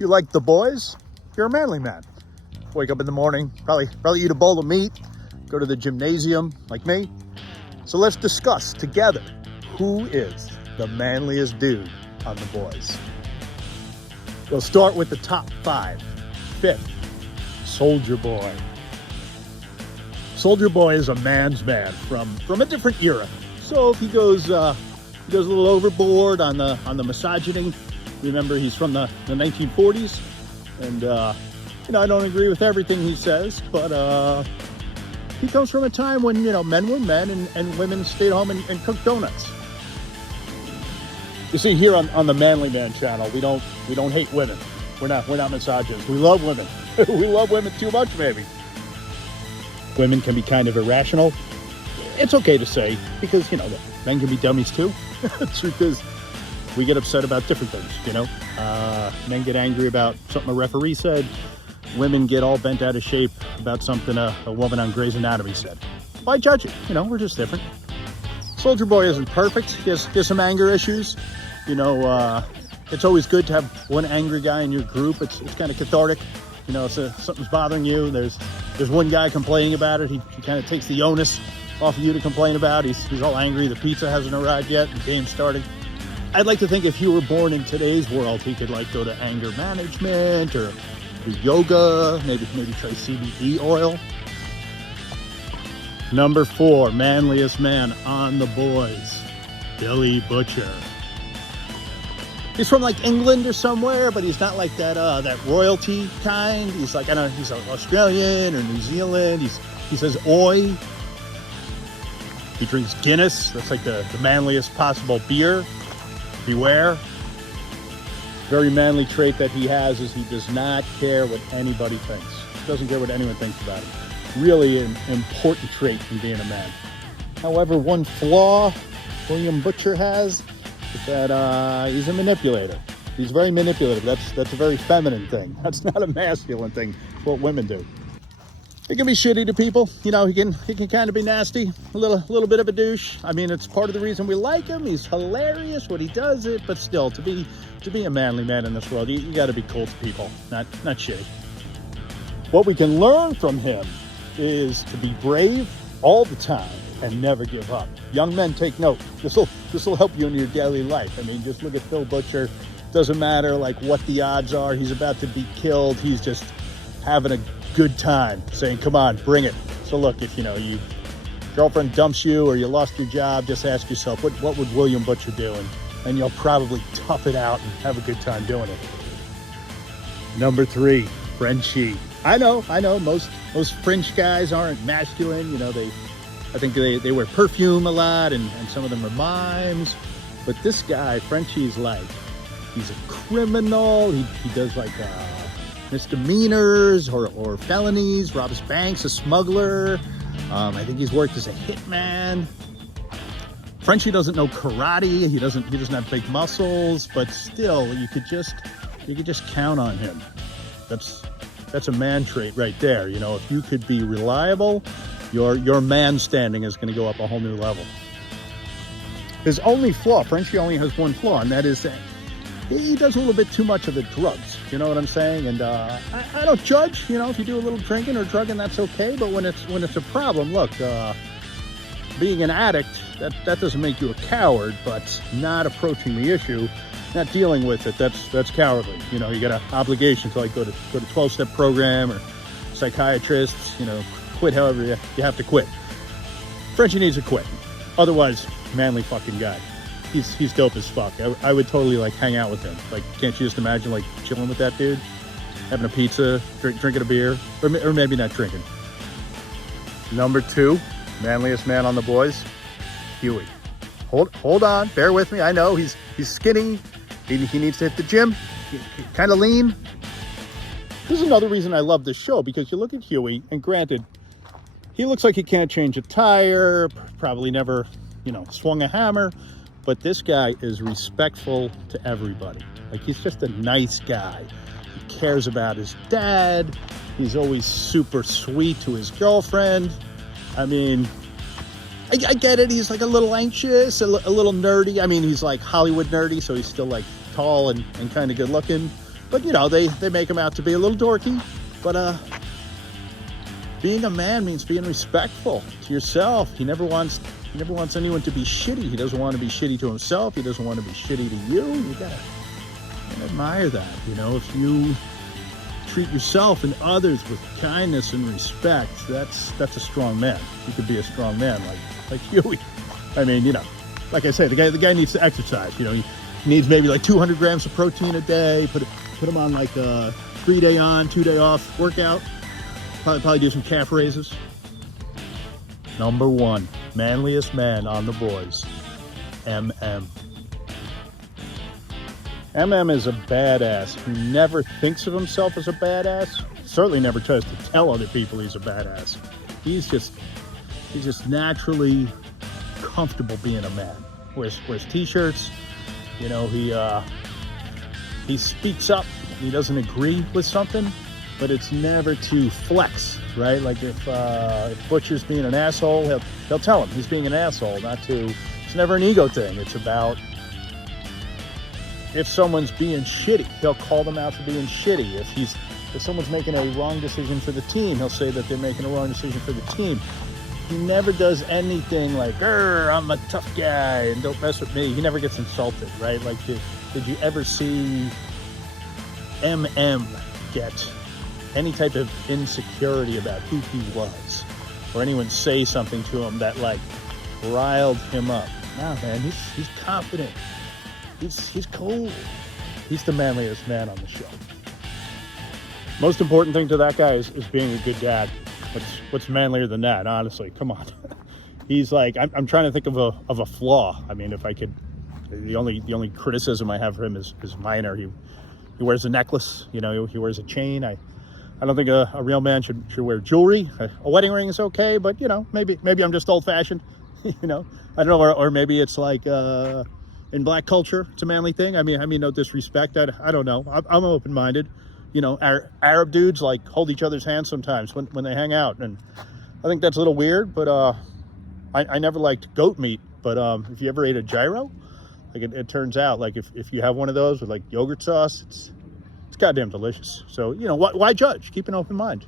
If you like The Boys, you're a manly man. Wake up in the morning, probably eat a bowl of meat, go to the gymnasium like me. So let's discuss together who is the manliest dude on The Boys. We'll start with the top 5. 5th, Soldier Boy. Soldier Boy is a man's man from a different era. So if he goes a little overboard on the misogyny, remember he's from the 1940s, and I don't agree with everything he says, but he comes from a time when men were men and women stayed home and cooked donuts. You see, here on the Manly Man channel, we don't hate women. We're not misogynists. We love women. We love women too much, maybe. Women can be kind of irrational. It's okay to say, because men can be dummies too. The truth is, we get upset about different things. Men get angry about something a referee said. Women get all bent out of shape about something a woman on Grey's Anatomy said. Why judge it? We're just different. Soldier Boy isn't perfect. He has some anger issues. It's always good to have one angry guy in your group. It's kind of cathartic. Something's bothering you. There's one guy complaining about it. He kind of takes the onus off of you to complain about. He's all angry. The pizza hasn't arrived yet. The game's starting. I'd like to think if you were born in today's world, he could go to anger management or do yoga, maybe try CBD oil. Number 4, manliest man on The Boys, Billy Butcher. He's from England or somewhere, but he's not like that royalty kind. He's he's Australian or New Zealand. He says oi. He drinks Guinness. That's the manliest possible beer. Beware. Very manly trait that he has is he does not care what anybody thinks. He doesn't care what anyone thinks about him. Really an important trait in being a man. However, one flaw William Butcher has is that he's a manipulator. He's very manipulative. That's a very feminine thing. That's not a masculine thing. It's what women do. He can be shitty to people. He can kind of be nasty. A little bit of a douche. I mean, it's part of the reason we like him. He's hilarious when he does it, but still, to be a manly man in this world, you got to be cool to people, not shitty. What we can learn from him is to be brave all the time and never give up. Young men, take note. This will help you in your daily life. I mean, just look at Phil Butcher. Doesn't matter what the odds are. He's about to be killed. He's just having a good time, saying, come on, bring it. So look, if your girlfriend dumps you or you lost your job, just ask yourself, what would William Butcher do? And you'll probably tough it out and have a good time doing it. Number 3, Frenchie. I know, most French guys aren't masculine. I think they wear perfume a lot, and some of them are mimes. But this guy, Frenchie's he's a criminal. He does misdemeanors or felonies, robs banks, a smuggler. I think he's worked as a hitman. Frenchie doesn't know karate. He doesn't have big muscles, but still, you could just count on him. That's a man trait right there. If you could be reliable, your man standing is going to go up a whole new level. His only flaw, Frenchie only has one flaw, and that is that he does a little bit too much of the drugs. You know what I'm saying? And I don't judge. If you do a little drinking or drugging, that's okay. But when it's a problem, look, being an addict, that doesn't make you a coward. But not approaching the issue, not dealing with it, that's cowardly. You got an obligation to go to 12-step program or psychiatrists. Quit however you have to quit. Frenchie needs to quit. Otherwise, manly fucking guy. He's dope as fuck. I would totally hang out with him. Can't you just imagine chilling with that dude, having a pizza, drinking a beer, or maybe not drinking. Number 2, manliest man on The Boys, Hughie. Hold on, bear with me. I know he's skinny. He needs to hit the gym. Kind of lean. This is another reason I love this show, because you look at Hughie, and granted, he looks like he can't change a tire. Probably never, swung a hammer. But this guy is respectful to everybody. He's just a nice guy. He cares about his dad. He's always super sweet to his girlfriend. I mean, I get it. He's like a little anxious, a little nerdy. I mean, he's like Hollywood nerdy, so he's still like tall and kind of good looking. But, you know, they make him out to be a little dorky. But being a man means being respectful to yourself. He never wants anyone to be shitty. He doesn't want to be shitty to himself. He doesn't want to be shitty to you. You gotta admire that. You know, if you treat yourself and others with kindness and respect, that's a strong man. You could be a strong man like Hughie. I mean, you know, like I say, the guy needs to exercise. You know, he needs maybe like 200 grams of protein a day. Put him on like a 3-day on, 2-day off workout. Probably do some calf raises. Number 1, manliest man on the boys, MM. MM is a badass. He never thinks of himself as a badass. Certainly never tries to tell other people he's a badass. He's just naturally comfortable being a man. Wears t-shirts. You know, he speaks up. He doesn't agree with something, but it's never to flex, right? Like if Butcher's being an asshole, he'll tell him he's being an asshole. It's never an ego thing. It's about if someone's being shitty, he'll call them out for being shitty. If someone's making a wrong decision for the team, he'll say that they're making a wrong decision for the team. He never does anything like, I'm a tough guy and don't mess with me. He never gets insulted, right? Like, did you ever see MM get any type of insecurity about who he was? Or anyone say something to him that, like, riled him up? No, man, he's confident. He's cool. He's the manliest man on the show. Most important thing to that guy is being a good dad. What's manlier than that? Honestly, come on. He's like, I'm trying to think of a flaw. I mean, if I could, the only criticism I have for him is minor. He wears a necklace. You know, he wears a chain. I don't think a real man should wear jewelry. A wedding ring is okay, but you know, maybe I'm just old fashioned. You know, I don't know, or maybe it's like in black culture, it's a manly thing. I mean, no disrespect. I don't know. I'm open minded. You know, Arab dudes like hold each other's hands sometimes when they hang out, and I think that's a little weird. But I never liked goat meat. But if you ever ate a gyro, like it turns out, like if you have one of those with like yogurt sauce, it's goddamn delicious. So you know, why judge? Keep an open mind.